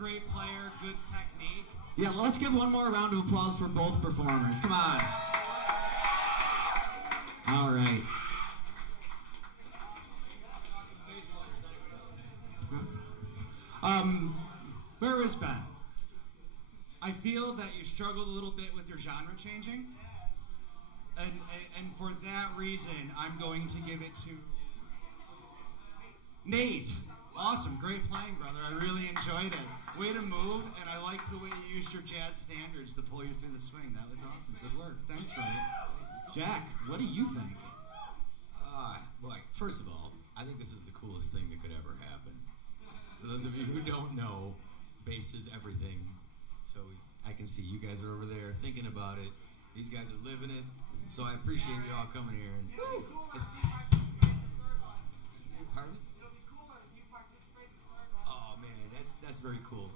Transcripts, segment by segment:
great player, good technique. Yeah, well, let's give one more round of applause for both performers. Come on. All right. Where is Ben? I feel that you struggled a little bit with your genre changing. And for that reason, I'm going to give it to Nate. Awesome, great playing, brother. I really enjoyed it. Way to move, and I liked the way you used your jazz standards to pull you through the swing. That was awesome. Good work. Thanks, brother. Jack, what do you think? Boy, first of all, I think this is the coolest thing that could ever happen. For those of you who don't know, bass is everything. So I can see you guys are over there thinking about it. These guys are living it. So I appreciate you all coming here. And pardon? Oh man, that's very cool.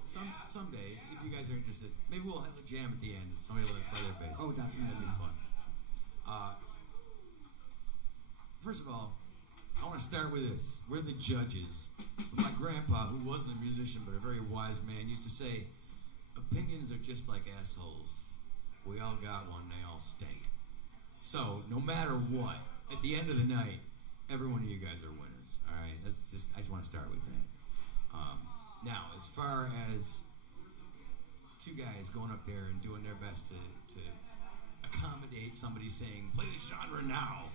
Someday, if you guys are interested, maybe we'll have a jam at the end. Somebody will play their bass. Oh, definitely. That'd be fun. First of all, I want to start with this. We're the judges. My grandpa, who wasn't a musician but a very wise man, used to say, opinions are just like assholes. We all got one, they all stink. So, no matter what, at the end of the night, every one of you guys are winners. All right? I just want to start with that. Now, as far as two guys going up there and doing their best to accommodate somebody saying, play this genre now,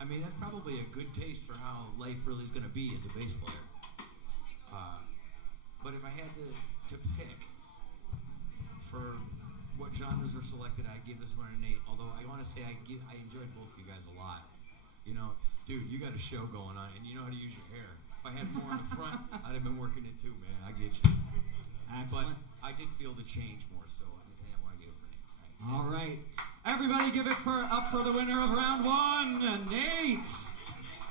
I mean, that's probably a good taste for how life really is going to be as a bass player. But if I had to pick for what genres were selected, I'd give this one an 8. Although I want to say I enjoyed both of you guys a lot. You know, dude, you got a show going on, and you know how to use your hair. If I had more in the front, I'd have been working it too, man. I get you. Excellent. But I did feel the change more, so I think that's why I gave it for an 8. All right. Everybody give it up for the winner of round 1, Nate.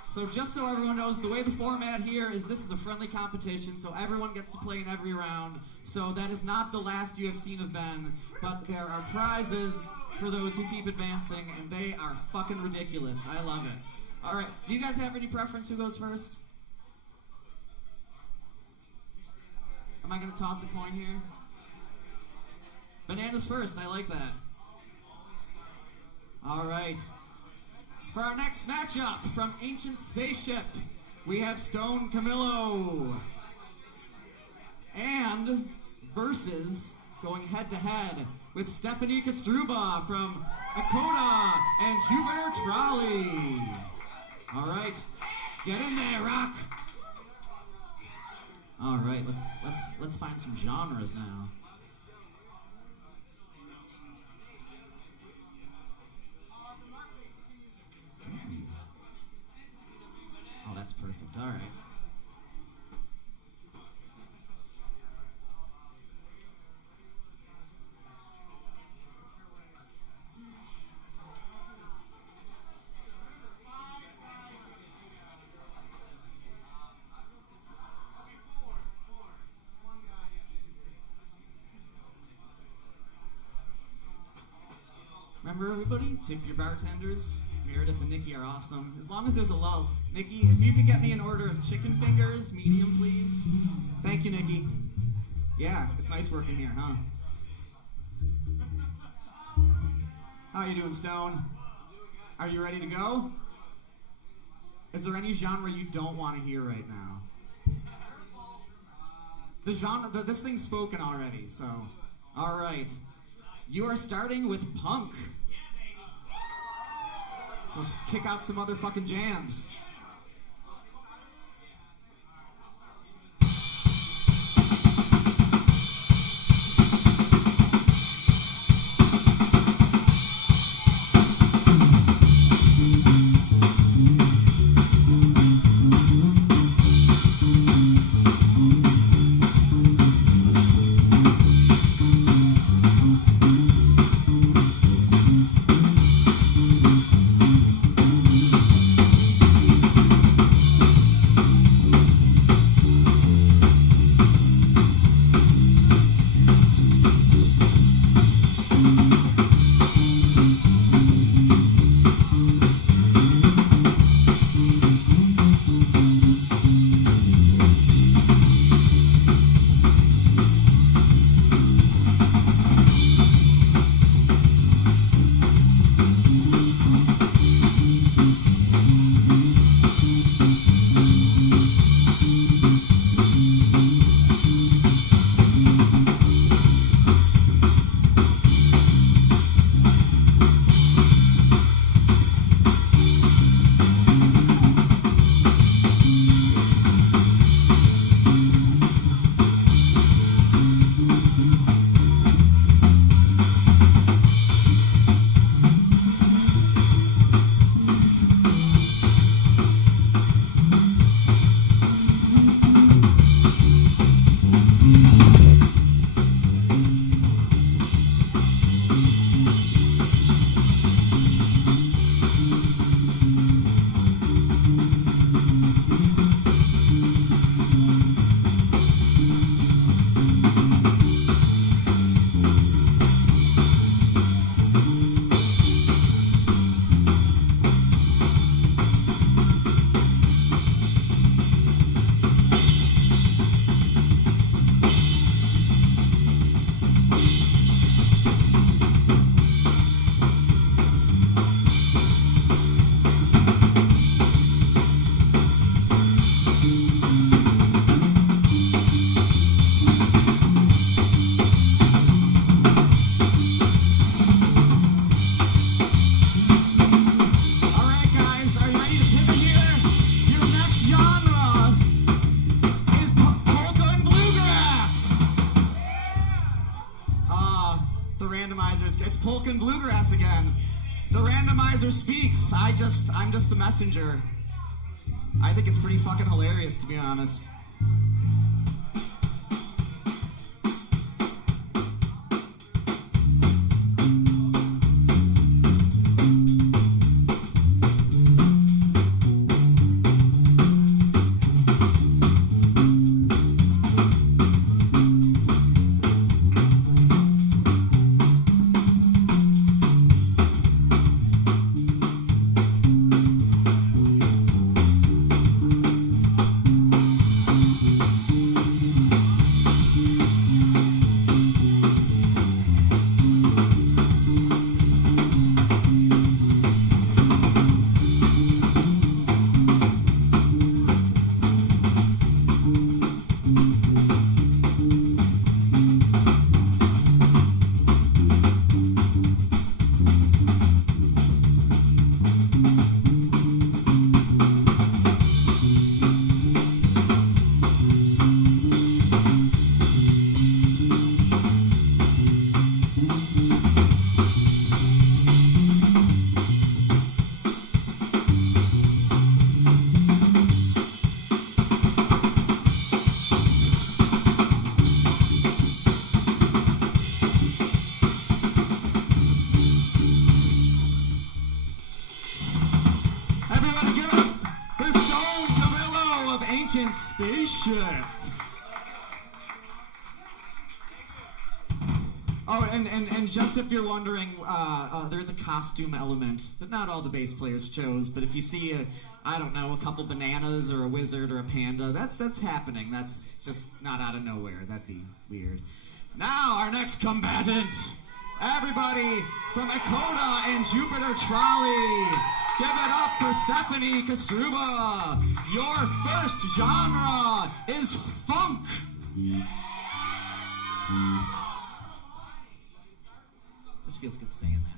So just so everyone knows, the way the format here is this is a friendly competition, so everyone gets to play in every round. So that is not the last you have seen of Ben, but there are prizes for those who keep advancing, and they are fucking ridiculous. I love it. All right, do you guys have any preference who goes first? Am I going to toss a coin here? Bananas first, I like that. All right. For our next matchup from Ancient Spaceship, we have Stone Camillo. And versus going head-to-head with Stephanie Kastruba from Akota and Jupiter Trolley. All right. Get in there, Rock. All right, let's find some genres now. Oh, that's perfect. All right. Remember, everybody, tip your bartenders. Meredith and Nikki are awesome. As long as there's a lull. Nikki, if you could get me an order of chicken fingers, medium, please. Thank you, Nikki. Yeah, it's nice working here, huh? How you doing, Stone? Are you ready to go? Is there any genre you don't want to hear right now? The genre, this thing's spoken already, so. All right. You are starting with punk. So kick out some motherfucking jams. randomizers. It's polk and bluegrass again. The randomizer speaks. I'm just the messenger. I think it's pretty fucking hilarious, to be honest. Spaceship. Oh, and just if you're wondering, there's a costume element that not all the bass players chose, but if you see a couple bananas or a wizard or a panda, that's happening. That's just not out of nowhere. That'd be weird. Now, our next combatant, everybody from Ekota and Jupiter Trolley. Give it up for Stephanie Kastruba. Your first genre is funk. Just feels good saying that.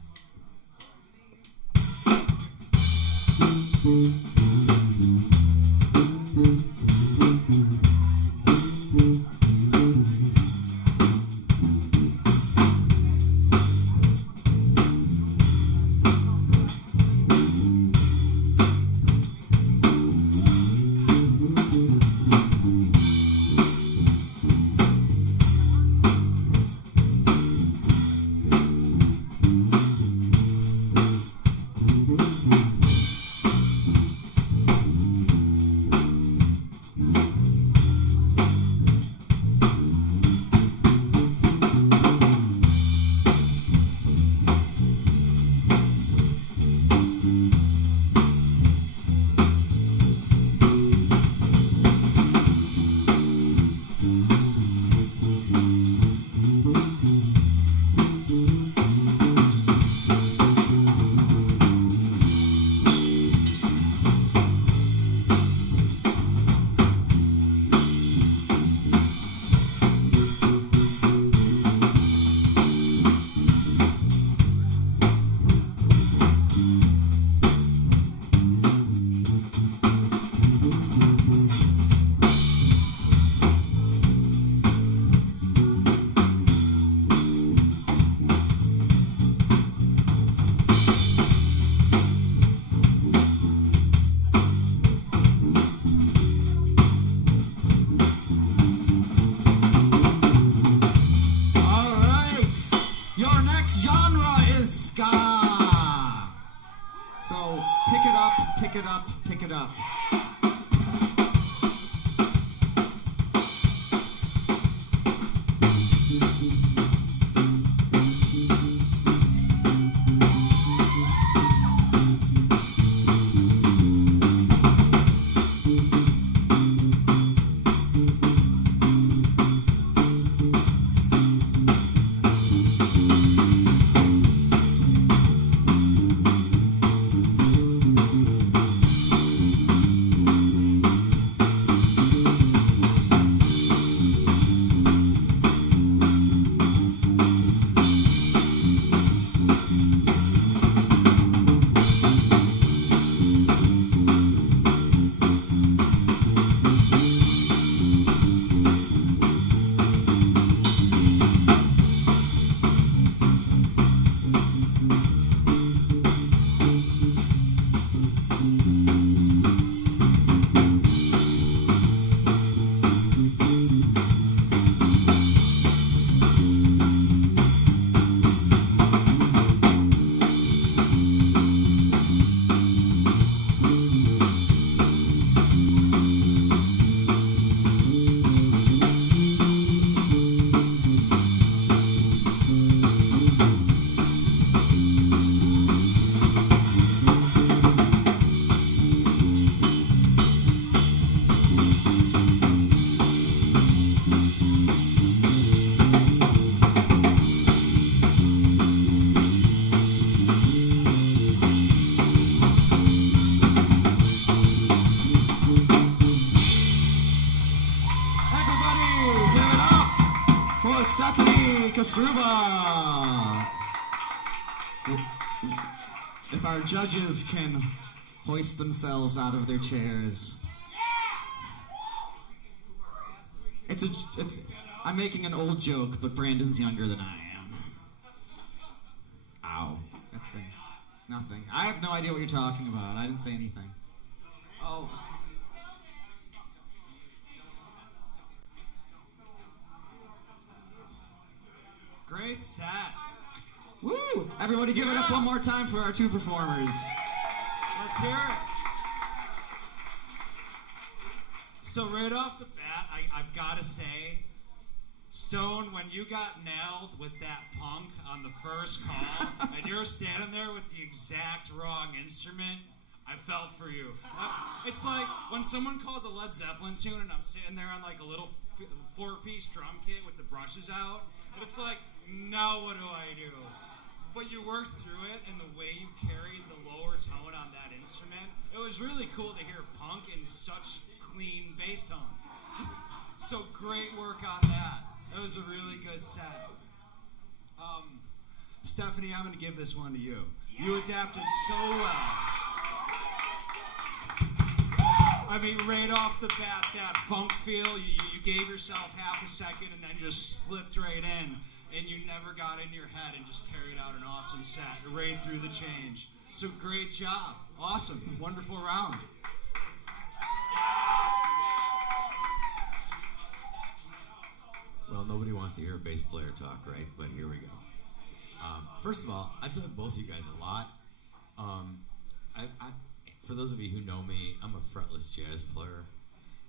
Pick it up. Stephanie Kostruba. If our judges can hoist themselves out of their chairs. I'm making an old joke, but Brandon's younger than I am. Ow. That stings. Nothing. I have no idea what you're talking about. I didn't say anything. Oh. Great set. Woo! Everybody give it up one more time for our two performers. Let's hear it. So right off the bat, I've got to say, Stone, when you got nailed with that punk on the first call, and you're standing there with the exact wrong instrument, I felt for you. It's like when someone calls a Led Zeppelin tune and I'm sitting there on like a little four-piece drum kit with the brushes out, and it's like, now what do I do? But you worked through it, and the way you carried the lower tone on that instrument, it was really cool to hear punk in such clean bass tones. So great work on that. That was a really good set. Stephanie, I'm going to give this one to you. You adapted so well. I mean, right off the bat, that funk feel, you gave yourself half a second and then just slipped right in, and you never got in your head and just carried out an awesome set right through the change. So great job. Awesome. Wonderful round. Well, nobody wants to hear a bass player talk, right? But here we go. First of all, I dug both you guys a lot. For those of you who know me, I'm a fretless jazz player.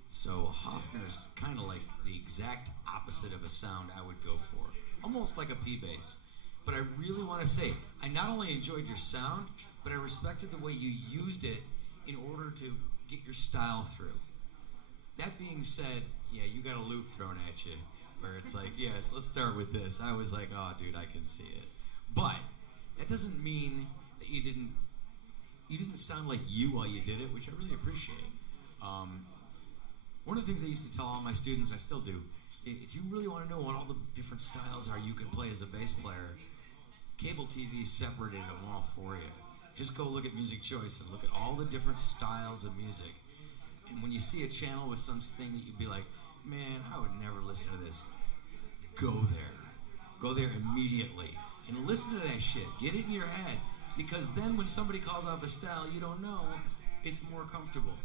So Hofner's kind of like the exact opposite of a sound I would go for. Almost like a P bass. But I really want to say, I not only enjoyed your sound, but I respected the way you used it in order to get your style through. That being said, yeah, you got a loop thrown at you where it's like, yes, let's start with this. I was like, oh, dude, I can see it. But that doesn't mean that you didn't sound like you while you did it, which I really appreciate. One of the things I used to tell all my students, and I still do, if you really want to know what all the different styles are you can play as a bass player, cable TV separated them all for you. Just go look at Music Choice and look at all the different styles of music. And when you see a channel with something that you'd be like, man, I would never listen to this, go there. Go there immediately. And listen to that shit. Get it in your head. Because then when somebody calls off a style you don't know, it's more comfortable.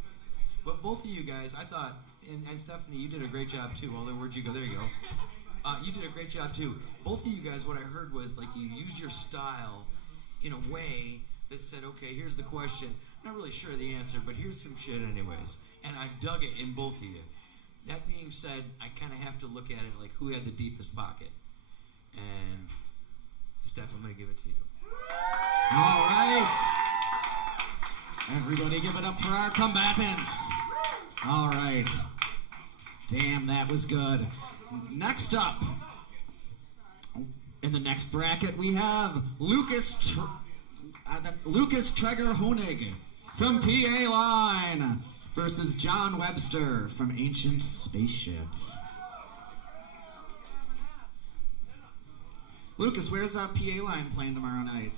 But both of you guys, I thought, and Stephanie, you did a great job too. Although, where'd you go? There you go. You did a great job too. Both of you guys, what I heard was like you use your style in a way that said, okay, here's the question. I'm not really sure of the answer, but here's some shit anyways. And I dug it in both of you. That being said, I kind of have to look at it like who had the deepest pocket. And Steph, I'm going to give it to you. All right. Everybody give it up for our combatants. All right. Damn, that was good. Next up, in the next bracket, we have Lucas Treger Honig from PA Line versus John Webster from Ancient Spaceship. Lucas, where's PA Line playing tomorrow night?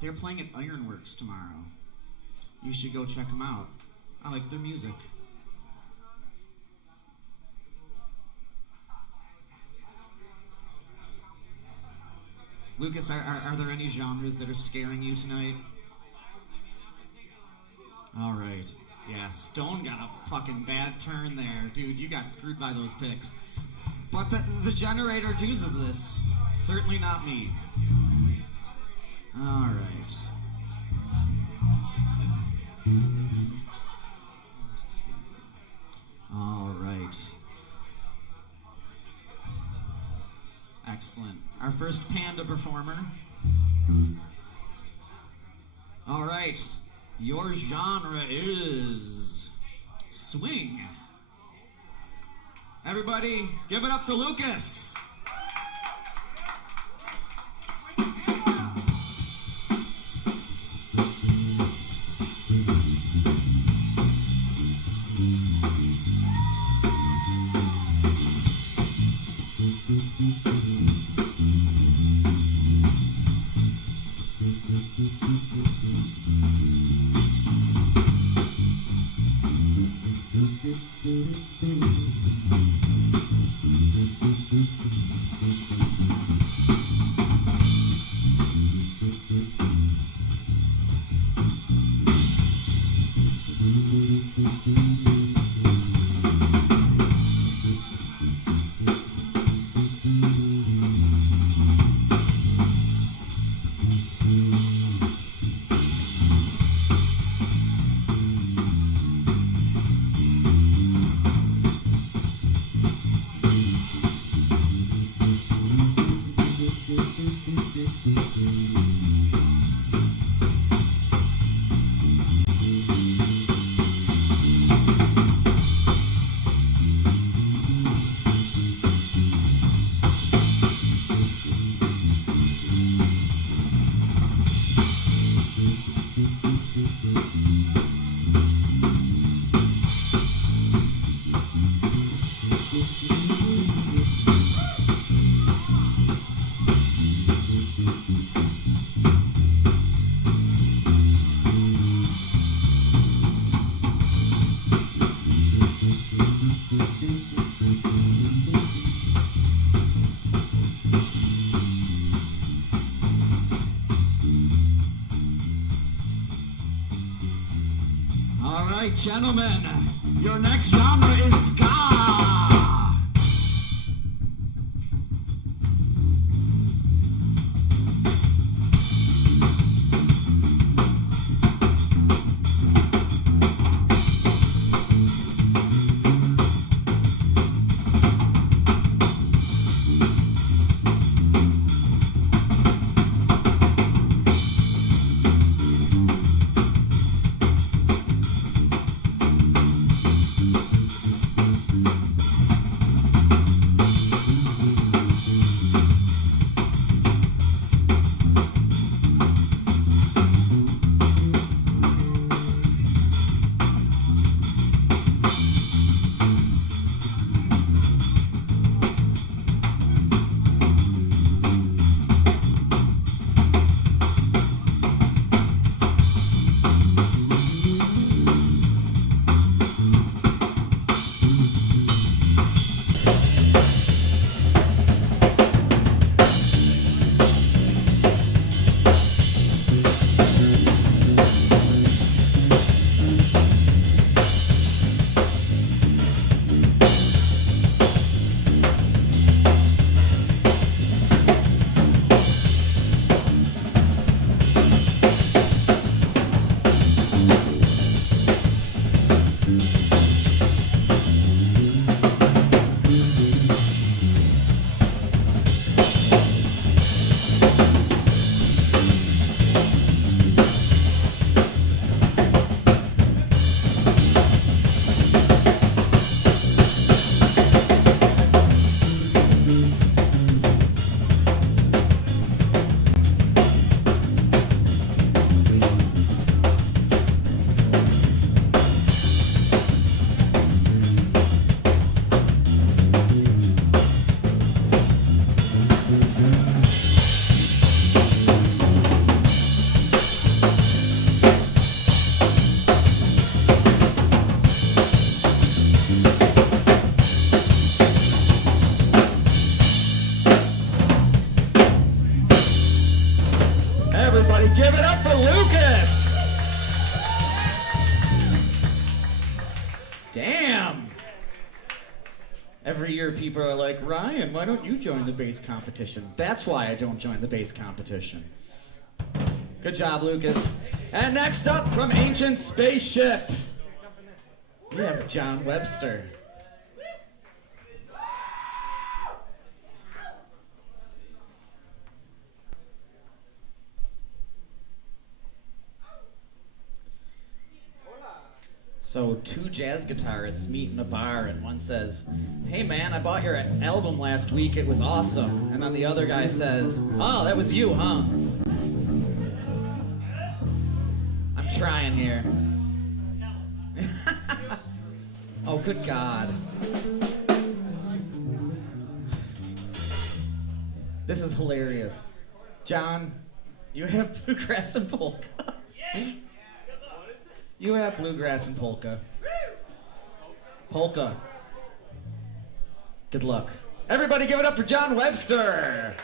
They're playing at Ironworks tomorrow. You should go check them out. I like their music. Lucas, are there any genres that are scaring you tonight? All right. Yeah, Stone got a fucking bad turn there. Dude, you got screwed by those picks. But the generator chooses this. Certainly not me. All right. All right. Excellent. Our first panda performer. All right. Your genre is swing. Everybody, give it up for Lucas. All right, gentlemen, your next genre is ska. Everybody give it up for Lucas! Damn! Every year people are like, Ryan, why don't you join the bass competition? That's why I don't join the bass competition. Good job, Lucas. And next up from Ancient Spaceship, we have John Webster. So two jazz guitarists meet in a bar and one says, hey man, I bought your album last week, it was awesome. And then the other guy says, oh, that was you, huh? I'm trying here. Oh, good God. This is hilarious. John, you have bluegrass and polka. You have bluegrass and polka. Polka. Good luck. Everybody give it up for John Webster.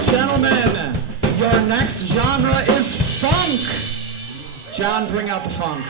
Gentlemen, your next genre is funk. John, bring out the funk.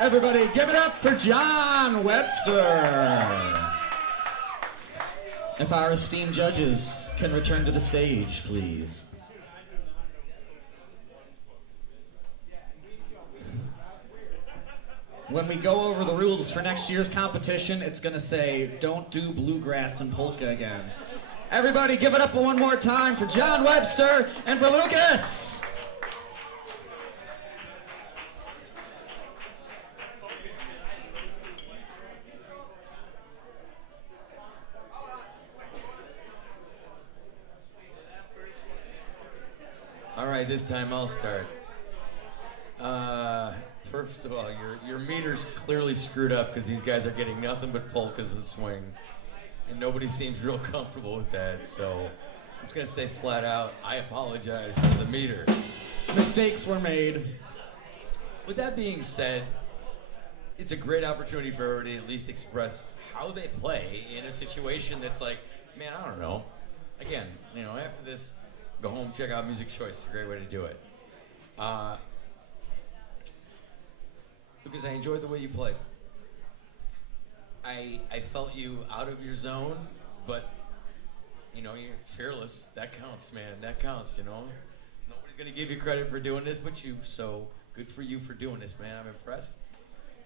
Everybody give it up for John Webster. If our esteemed judges can return to the stage, please. When we go over the rules for next year's competition, it's going to say, don't do bluegrass and polka again. Everybody give it up for one more time for John Webster and for Lucas. All right, this time I'll start. First of all, your meter's clearly screwed up because these guys are getting nothing but polkas and swing, and nobody seems real comfortable with that. So I'm just gonna say flat out, I apologize for the meter. Mistakes were made. With that being said, it's a great opportunity for everybody to at least express how they play in a situation that's like, man, I don't know. Again, after this, go home, check out Music Choice. It's a great way to do it. Because I enjoyed the way you played. I felt you out of your zone, but, you're fearless. That counts, man. That counts, Nobody's going to give you credit for doing this but you, so good for you for doing this, man. I'm impressed.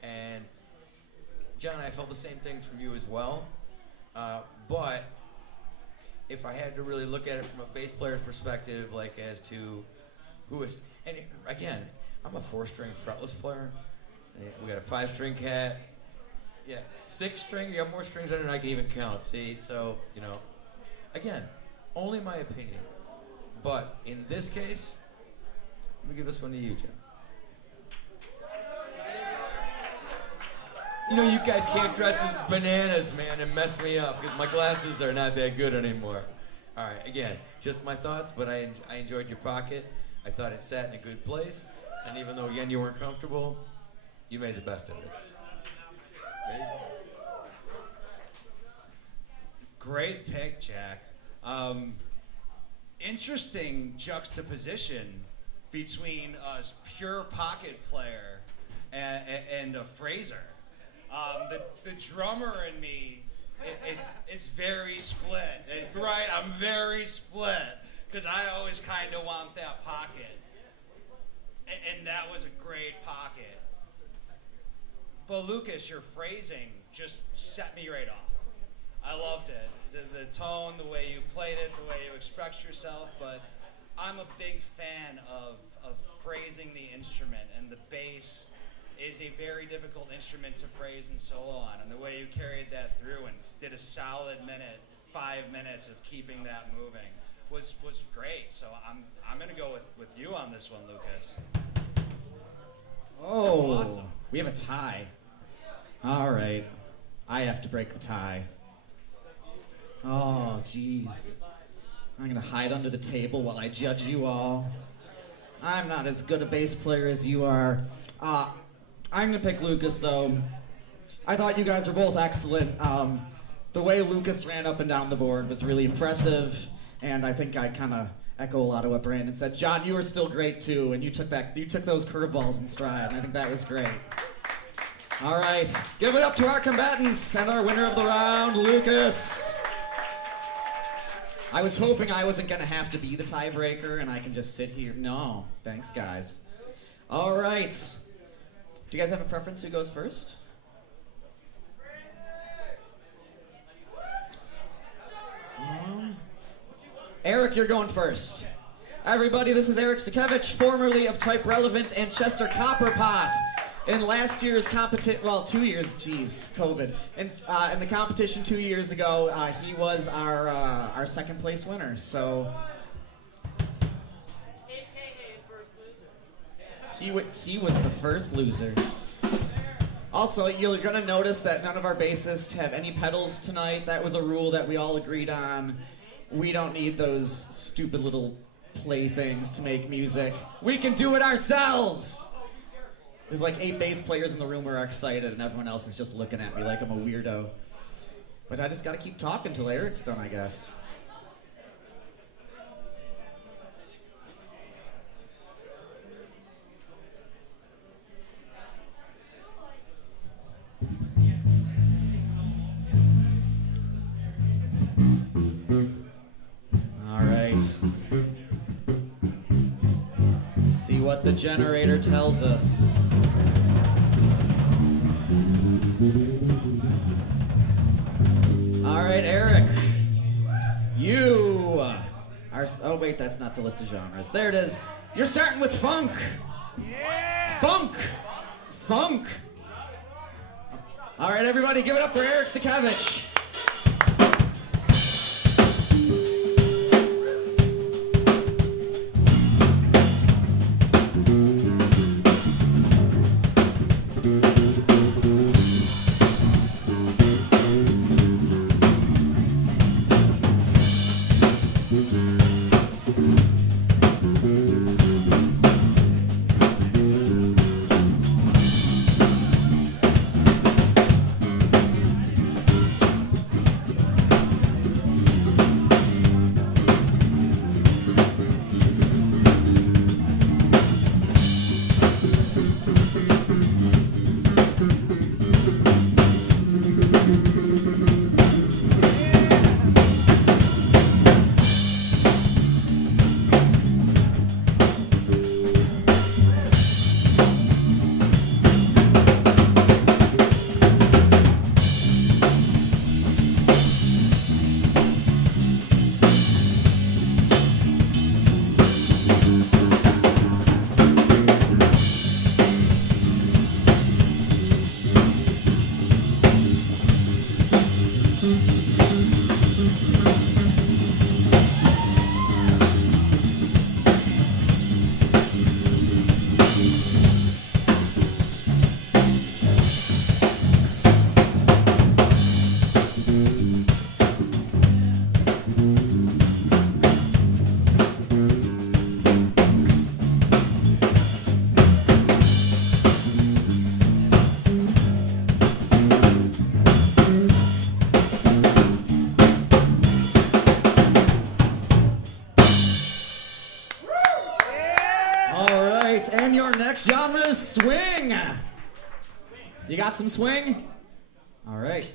And, John, I felt the same thing from you as well. But if I had to really look at it from a bass player's perspective, like as to who is, and again, I'm a 4-string fretless player. We got a 5-string cat, Yeah, 6 string. You got more strings than I can even count. See, so again, only my opinion. But in this case, let me give this one to you, John. You guys can't dress as bananas, man, and mess me up because my glasses are not that good anymore. All right, again, just my thoughts, but I enjoyed your pocket. I thought it sat in a good place, and even though again you weren't comfortable, you made the best of it. Ready? Great pick, Jack. Interesting juxtaposition between a pure pocket player and a phraser. The drummer in me is very split. Right, I'm very split because I always kind of want that pocket, and that was a great pocket. But Lucas, your phrasing just set me right off. I loved it. The tone, the way you played it, the way you expressed yourself, but I'm a big fan of phrasing the instrument, and the bass is a very difficult instrument to phrase and solo on, and the way you carried that through and did a solid 5 minutes of keeping that moving was great. So I'm gonna go with you on this one, Lucas. Oh, awesome. We have a tie. All right, I have to break the tie. Oh, jeez. I'm gonna hide under the table while I judge you all. I'm not as good a bass player as you are. I'm gonna pick Lucas, though. I thought you guys were both excellent. The way Lucas ran up and down the board was really impressive, and I think I kind of echo a lot of what Brandon said. John, you were still great too, and you took those curveballs in stride, and I think that was great. All right, give it up to our combatants and our winner of the round, Lucas. I was hoping I wasn't gonna have to be the tiebreaker, and I can just sit here. No, thanks, guys. All right. Do you guys have a preference who goes first? Eric, you're going first. Everybody, this is Eric Stakevich, formerly of Type Relevant and Chester Copperpot. In last year's competition, 2 years, COVID. In the competition 2 years ago, he was our second place winner, so. He was the first loser. Also, you're going to notice that none of our bassists have any pedals tonight. That was a rule that we all agreed on. We don't need those stupid little playthings to make music. We can do it ourselves! There's like 8 bass players in the room who are excited, and everyone else is just looking at me like I'm a weirdo. But I just got to keep talking till Eric's done, I guess. See what the generator tells us. All right, Eric. You are... Oh, wait, that's not the list of genres. There it is. You're starting with funk. Yeah! Funk. Funk. All right, everybody, give it up for Eric Stakevich. Our next genre is swing. You got some swing? All right.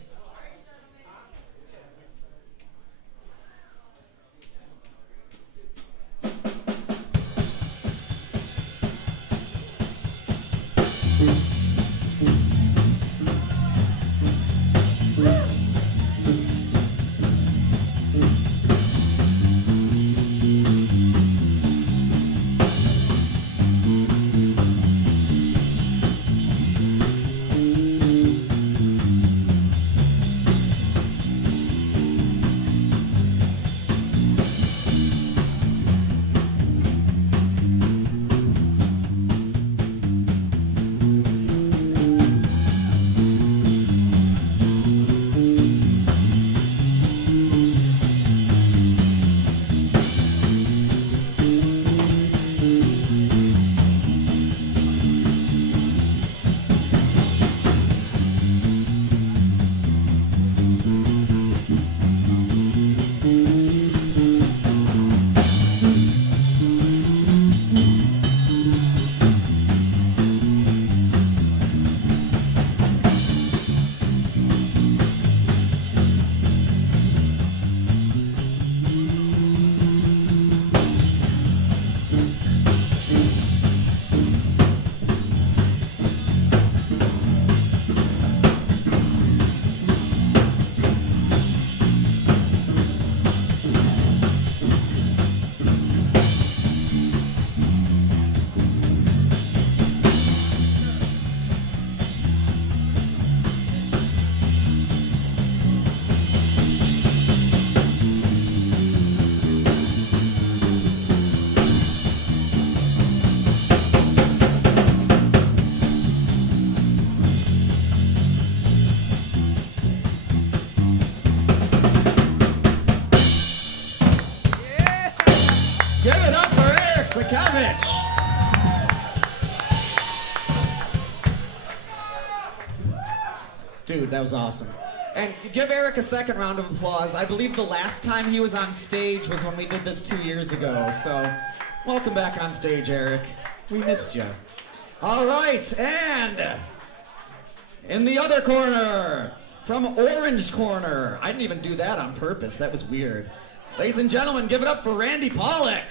Dude, that was awesome. And give Eric a second round of applause. I believe the last time he was on stage was when we did this 2 years ago. So, welcome back on stage, Eric. We missed you. All right, and in the other corner, from Orange Corner. I didn't even do that on purpose. That was weird. Ladies and gentlemen, give it up for Randy Pollock.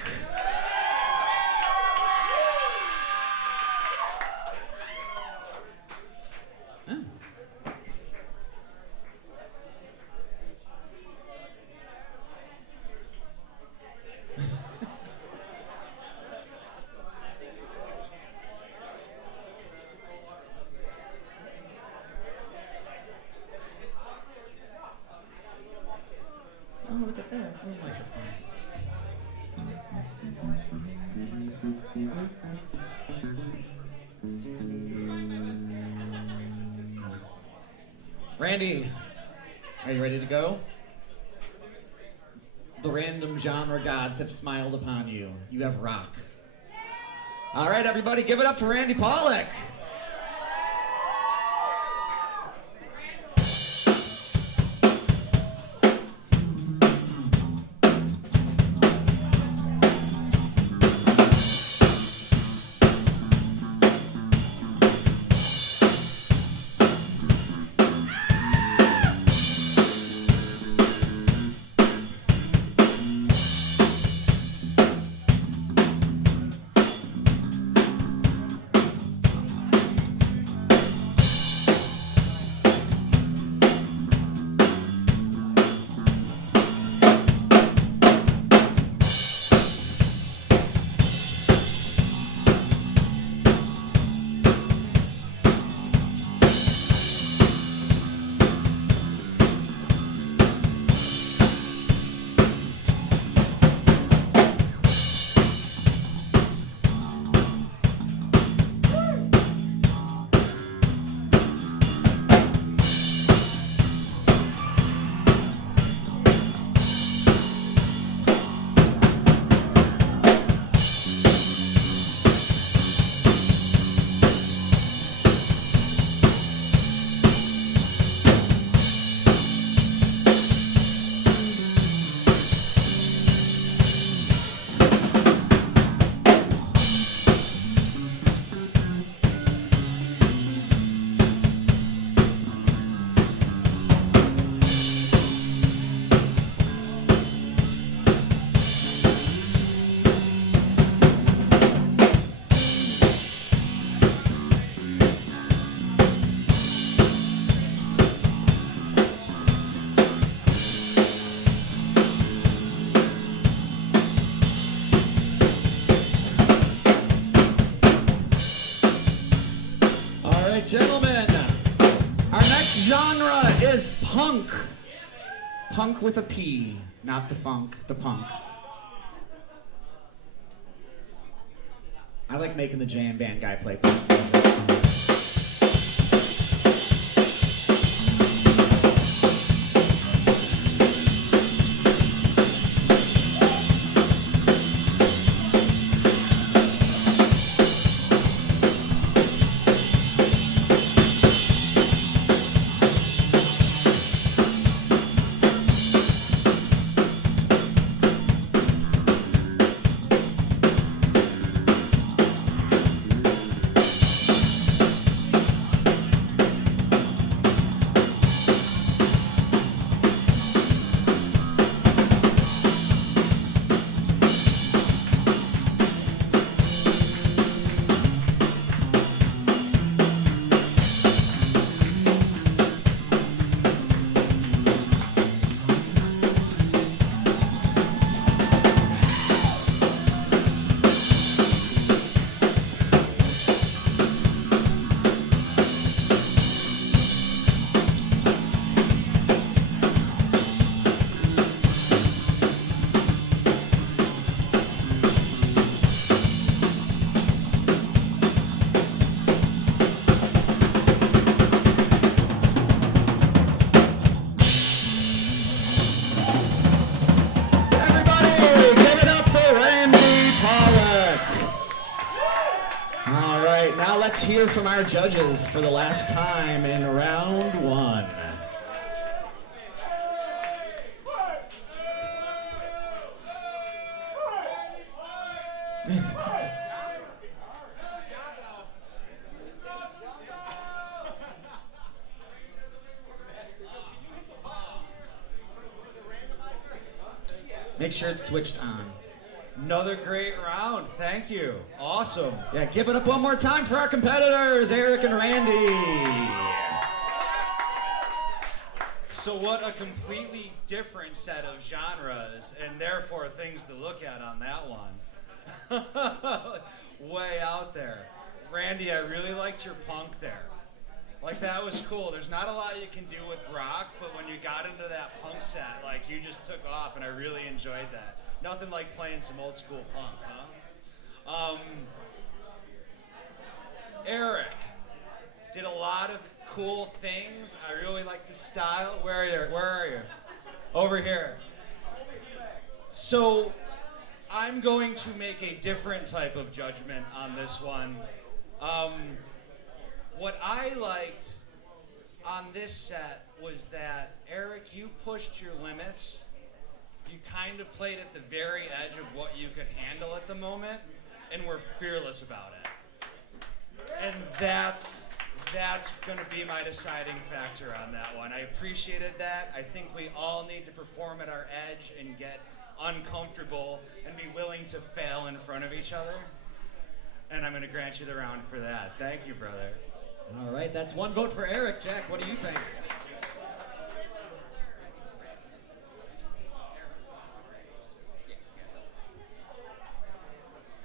Look at that. Oh, microphone. Randy, are you ready to go? The random genre gods have smiled upon you. You have rock. All right, everybody, give it up for Randy Pollock. gentlemen, our next genre is punk. Punk with a P, not the funk, the punk. I like making the jam band guy play punk music. Let's hear from our judges for the last time in round one. Make sure it's switched on. Another great round. Thank you. Awesome. Yeah, give it up one more time for our competitors, Eric and Randy. So what a completely different set of genres and therefore things to look at on that one. Way out there. Randy, I really liked your punk there. Like, that was cool. There's not a lot you can do with rock, but when you got into that punk set, like, you just took off, and I really enjoyed that. Nothing like playing some old school punk, huh? Eric did a lot of cool things. I really liked his style. Where are you? Over here. So I'm going to make a different type of judgment on this one. What I liked on this set was that, Eric, you pushed your limits. You kind of played at the very edge of what you could handle at the moment, and were fearless about it. And that's going to be my deciding factor on that one. I appreciated that. I think we all need to perform at our edge and get uncomfortable and be willing to fail in front of each other. And I'm going to grant you the round for that. Thank you, brother. All right, that's one vote for Eric. Jack, what do you think?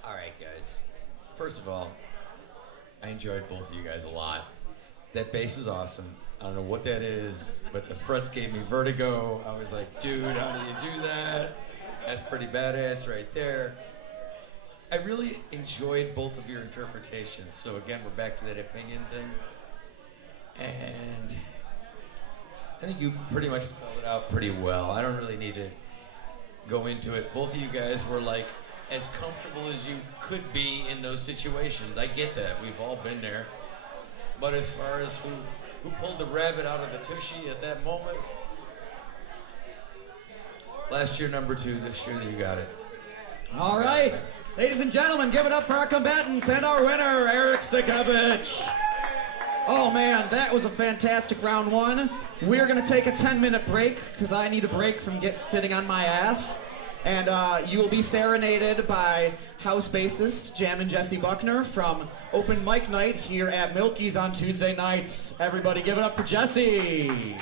All right, guys. First of all, I enjoyed both of you guys a lot. That bass is awesome. I don't know what that is, but the frets gave me vertigo. I was like, dude, how do you do that? That's pretty badass right there. I really enjoyed both of your interpretations. So again, we're back to that opinion thing. And I think you pretty much spelled it out pretty well. I don't really need to go into it. Both of you guys were like as comfortable as you could be in those situations. I get that. We've all been there. But as far as who pulled the rabbit out of the tushy at that moment, last year number 2, this year you got it. All right. Ladies and gentlemen, give it up for our combatants and our winner, Eric Stakevich. Oh man, that was a fantastic round one. We're gonna take a 10-minute break because I need a break from sitting on my ass. And you will be serenaded by house bassist Jammin' Jesse Buckner from Open Mic Night here at Milkies on Tuesday nights. Everybody give it up for Jesse.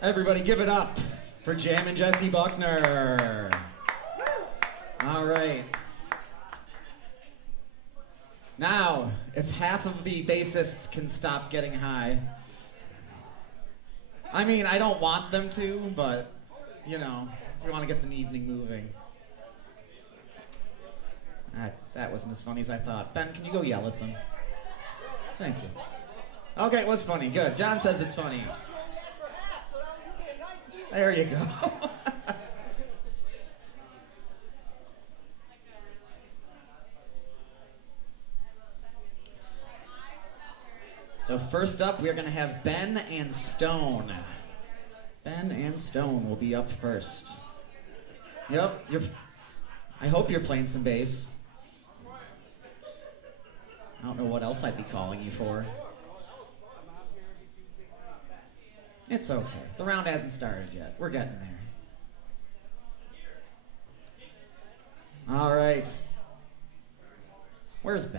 Everybody give it up for Jam and Jesse Buckner. All right. Now, if half of the bassists can stop getting high. I mean, I don't want them to, but, you know, if we want to get the evening moving. That wasn't as funny as I thought. Ben, can you go yell at them? Thank you. Okay, it was funny. Good. John says it's funny. There you go. So first up, we're going to have Ben and Stone. Ben and Stone will be up first. Yep, I hope you're playing some bass. I don't know what else I'd be calling you for. It's okay. The round hasn't started yet. We're getting there. All right. Where's Ben?